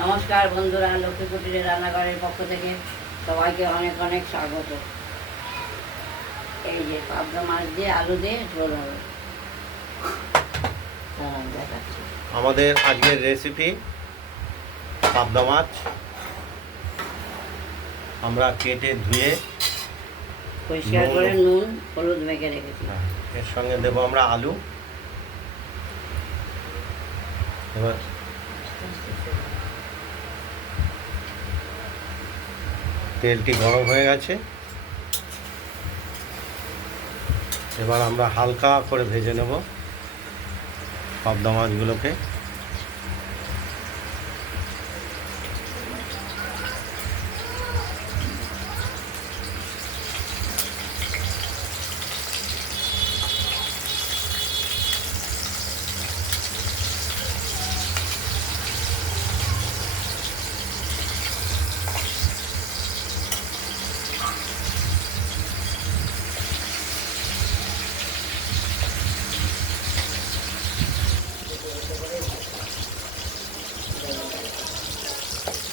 নমস্কার বন্ধুরা, লক্ষ্মী কুটিরের রান্নাঘরের পক্ষ থেকে সবাইকে অনেক অনেক স্বাগত। এই যে পাবদা মাছ দিয়ে আলু দিয়ে ঝোল হবে। দেখাচ্ছি আমাদের আজকের রেসিপি পাবদা মাছ। আমরা কেটে ধুয়ে পরিষ্কার করে নুন হলুদ মেখে রেখেছি। এর সঙ্গে দেবো আমরা আলু। এবার তেলটি গরম হয়ে গেছে, এবার আমরা হালকা করে ভেজে নেব পাবদা মাছগুলোকে।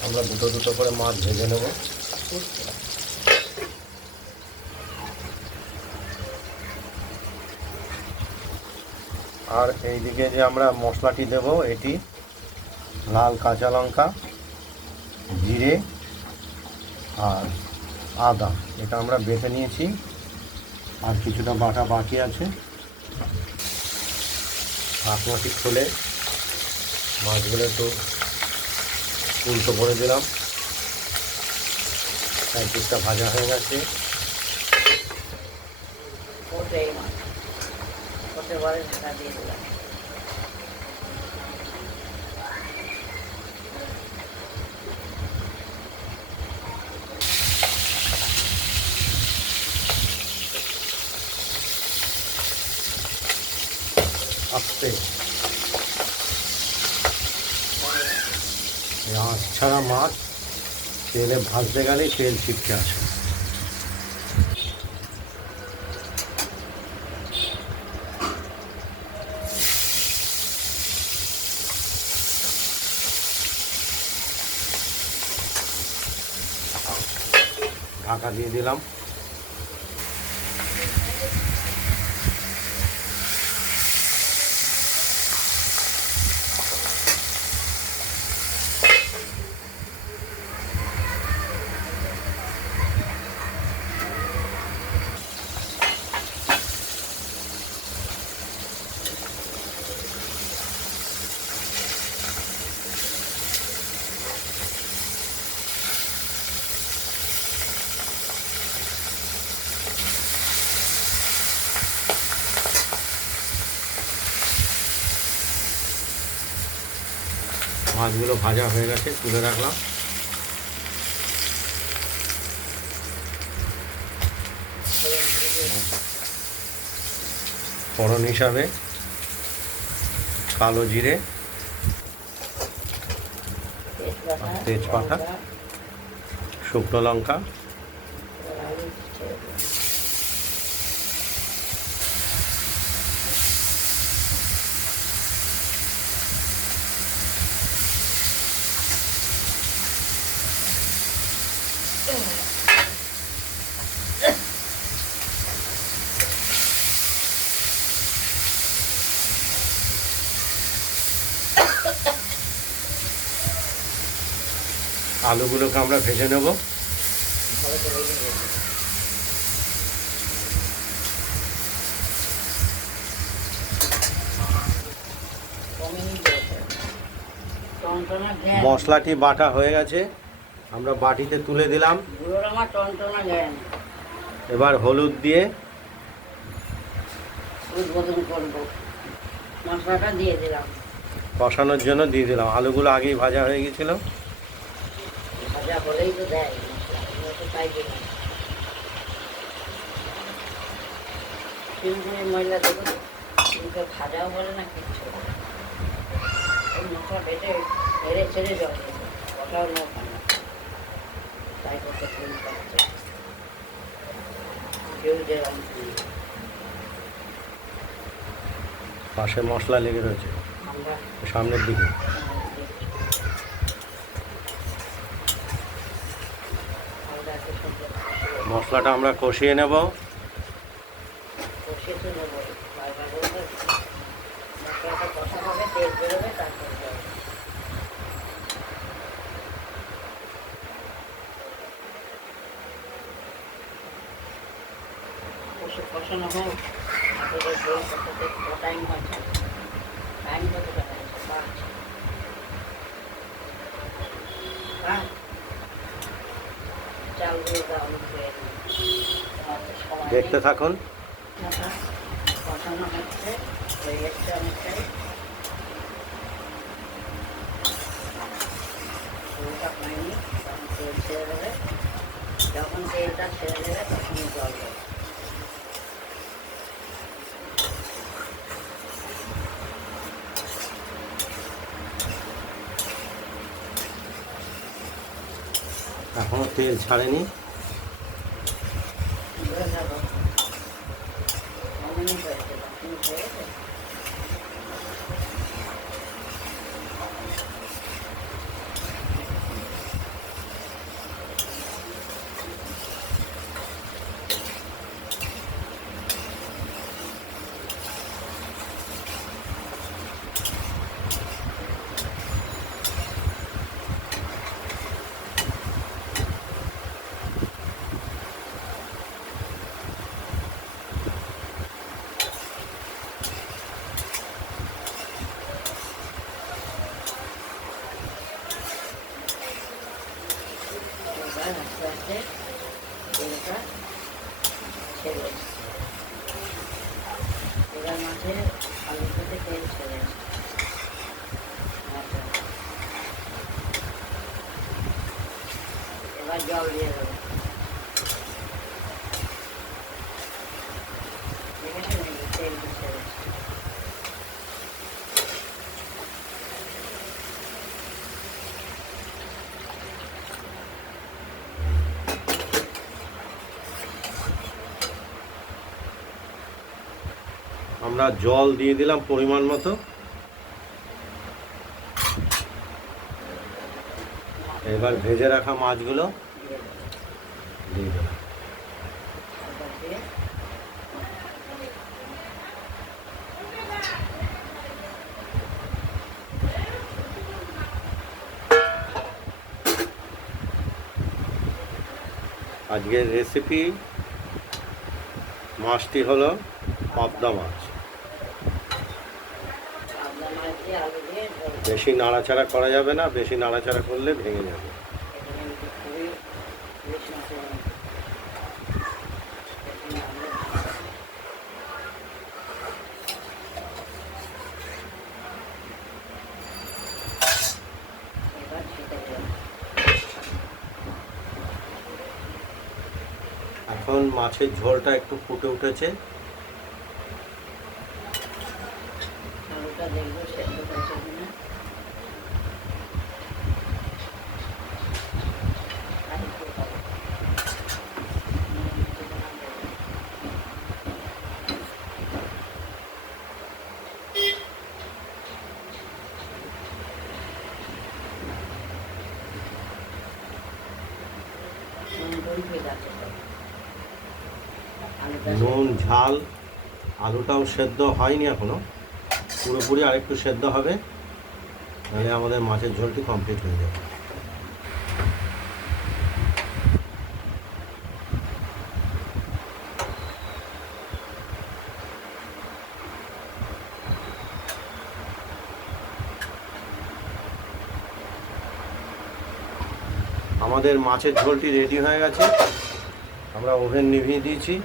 আমরা দুটো দুটো করে মাছ ভেজে নেব। আর এইদিকে যে আমরা মশলাটি দেব, এটি লাল কাঁচা লঙ্কা, জিরে আর আদা, এটা আমরা বেটে নিয়েছি। আর কিছুটা বাটা বাকি আছে। ঢাকনাটি খুলে মাছগুলো একটু উল্টো করে দিলাম। একদিকটা ভাজা হয়ে গেছে। আস্তে আঁচ ছাড়া মাছ তেলে ভাজতে গেলেই তেল ছিটকে আসে। ঢাকা দিয়ে দিলাম। মাছগুলো ভাজা হয়ে গেছে, তুলে রাখলাম। ফোড়ন হিসাবে কালো জিরে, তেজপাতা, শুকনো লঙ্কা, আলুগুলোকে আমরা ভেজে নেব। মশলাটি বাটা হয়ে গেছে, আমরা বাটিতে তুলে দিলাম। এবার হলুদ দিয়ে মশলাটা দিয়ে দিলাম, কষানোর জন্য দিয়ে দিলাম। আলুগুলো আগেই ভাজা হয়ে গেছিল। ভাজা হলেই তো দেয় মহিলা দেবো, ভাজাও বলে না কিচ্ছু। মশলা বেটে হেরে ছেড়ে জল ওটাও নৌকা না, তাই করতে ফুল পাচ্ছে কেউ যেরকম। পাশে মশলা লেগে রয়েছে সামনের দিকে। মশলাটা আমরা কষিয়ে নেব। কষিয়ে তো নেবো, বারবার বলবো মশলাটা কষা হবে, তেল বেরোবে, তারপর জল। কষানো হোক, তারপরে জল কষাতে টাইম আছে, টাইম কতটা আছে, 5 চালগুলো দেওয়া হয়ে দেখতে থাকুন। কষানো হচ্ছে, হয়ে যাচ্ছে অনেকটাই। ফুলটা হয়নি, তখন তেল ছেড়ে দেবে, যখন তেলটা ছেড়ে দেবে তখন জল দেবে। এখনো তেল ছাড়েনি। আস্তে আস্তে তেলটা ছেড়ে এসছে, এবার মাঝে আলু থেকে তেল ছেড়ে এসছে। এবার জল দিয়ে দেবো, দেখেছেন তেলটা ছেড়ে এসছে। আমরা জল দিয়ে দিলাম পরিমাণ মতো। এবার ভেজে রাখা মাছগুলো দিয়ে দিলাম। আজকের রেসিপি মাছটি হলো পাবদা মাছ। বেশি নাড়াচাড়া করা যাবে না, বেশি নাড়াচাড়া করলে ভেঙে যাবে। এখন মাছের ঝোলটা একটু ফুটে উঠেছে। দেখবো সেদ্ধ হয়েছে কিনা। নুন ঝাল, আলুটাও সেদ্ধ হয়নি এখনো, পুরোপুরি আরেকটু সেদ্ধ হবে, তাহলে আমাদের মাছের ঝোলটি কমপ্লিট হয়ে যাবে। আমাদের মাছের ঝোলটি রেডি হয়ে গেছে। আমরা ওভেন নিভিয়ে দিয়েছি।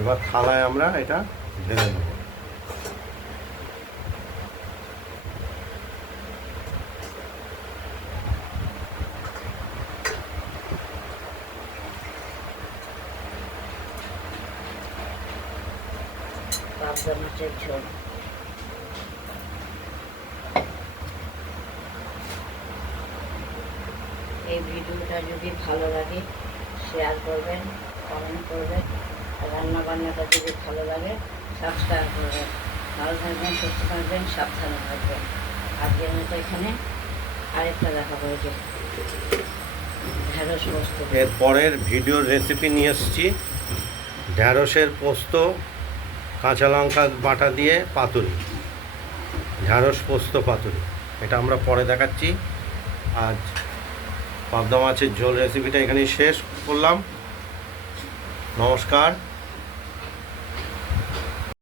এবার থালায় আমরা এটা ঢেলে নেব। পাবদা মাছের ঝোল। এই ভিডিওটা যদি ভালো লাগে শেয়ার করবেন, কমেন্ট করবেন, রান্না বান্নাটা যদি ভালো লাগে সাবস্ক্রাইব করবেন। ভালো থাকবেন, সুস্থ থাকবেন, সাবধানে থাকবেন। আজকের মতো এখানে আরেকটা দেখা হয়েছে। ঢেঁড়স পোস্ত। এর পরের ভিডিওর রেসিপি নিয়ে এসেছি ঢ্যাঁড়সের পোস্ত, কাঁচা লঙ্কা বাটা দিয়ে পাতুরি, ঢ্যাঁড়স পোস্ত পাতুরি। এটা আমরা পরে দেখাচ্ছি। আজ পাবদা মাছের ঝোল রেসিপিটা এখানেই শেষ করলাম। নমস্কার।